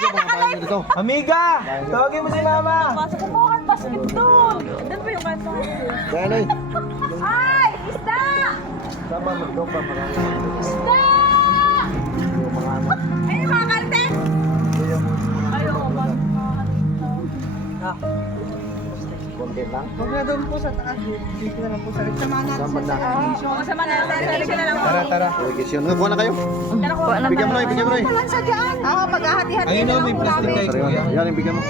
dito. Amiga! Tawagin mo si mama! Pasok ko ang basket doon. Doon pa yung kanta. Yan ay. Ay! Isda! Sama magdok pa marami. Isda! Yung mga ano. Ay, yung mga karte! Ayaw, Konti lang. Huwag na doon po sa taas. Dito na lang po sa samahan natin Sama sa na. Masama na lang. Selection na lang. Tara, tara. Irrigation. Kuha na kayo. Bigyan mo na, bigyan mo na. Walang sa dyan. Oo, maghahati-hati Ayun na o, may lang plastic kay Sariwa. kuya. Yan, yung bigyan mo.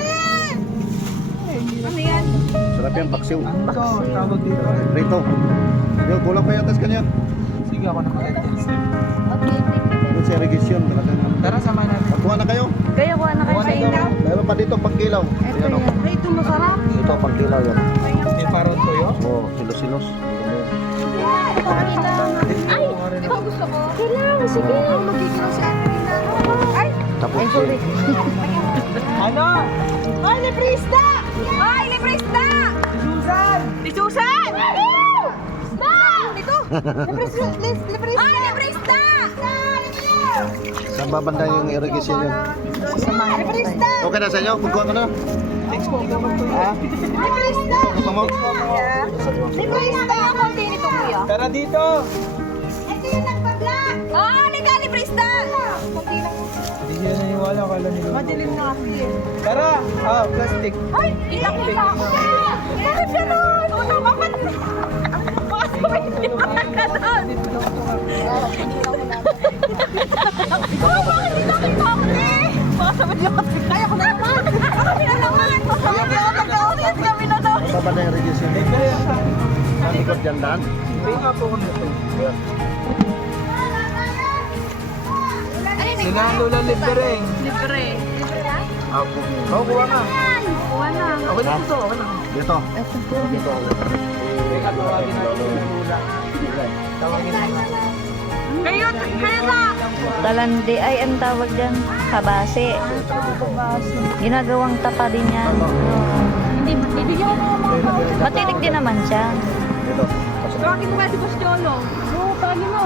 Ano yan? Sarap yan, paksiw. Ito, tawag dito. Rito. Yung kulang pa yatas kanya. Sige, ako na mag-attend. Doon sa irrigation. Tara, sama natin. Magkuha na kayo. Kaya kuha na kayo sa ilaw. Meron pa dito pangkilaw. Ayan o. Ay, ito masarap. Ito pangkilaw yan. May parang tuyo. Oh, silos-silos. Ay! Ito gusto ko. Kailangan, sige. Magkikilo si Ate Rina. Ay! Tapos eh. Ano? Ay, librista! Ay, librista! Susan! Di Susan! Isda! Ito! Librista! Ay, librista! Saan babanda yung irrigation yun? Librista! Okay na sa inyo? Magkuha ka na? Thanks po, gamot ko Ha? Librista! Gusto mo? Librista! Ang konti nito, kuya. Tara dito! Ito yung nagpa-vlog! Oo, liga, librista! Konti lang. Hindi siya naniwala, kala nila. Madilim na kasi eh. Tara! Ah, plastic. Ay, ilang kita ako. Bakit gano'n? Ano, bakit? Baka sabihin ka doon. Ikaw, bakit hindi nakita ako eh? Baka sabihin lang kasi kaya ko naman. Kami na naman. Sabi ako nag-audience kami na daw. Babanda yung irrigation yun. Kaya sa... Ang likod dyan daan. Pay nga po kung ito. Sila ang Lola Libre. Libre. Ako. Oh, kuha nga. Kuha na. Okay na ito, okay na. Dito. Dito. Teka, tawagin natin yung Lola. Tawagin natin. Kayo na. Talandi ay ang tawag dyan, kabase. Ginagawang tapa din yan. Hindi, bibigyan mo mga tao. Matinik din naman siya. Dito. Tawagin mo kaya si Boss Cholo. Oo, tawagin mo.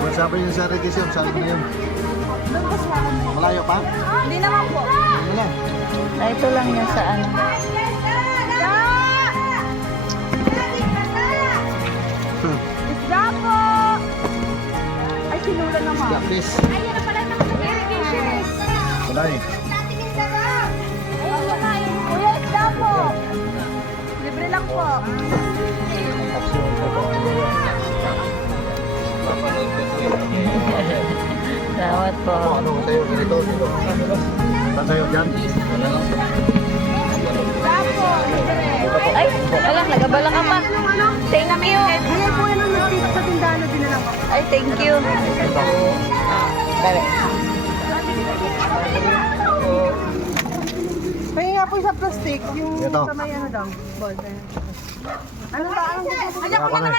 Kung sabi niyo sa irrigation, saan na yun? Malayo pa? Hindi naman po. Wala. Ito lang yan sa ano. Isda po! Ay, sinula naman. Lapis. Ay, yan na pala ng irrigation eh. Wala eh. Kuya, isda po! Libre lang po. Salamat po. Ano ko sa'yo? Ganito. Dito. Saan sa'yo? Dyan. Isda po! Libre. Ay, wala, nagabala ka pa. Thank you. Ngayon po yan ang nagtito sa tindahan na dinala ko. Ay, thank you. Kaya nga po sa plastic, yung Ito. sa may ano daw, ball pen. Ano ba? Anong Ayan ko na naman.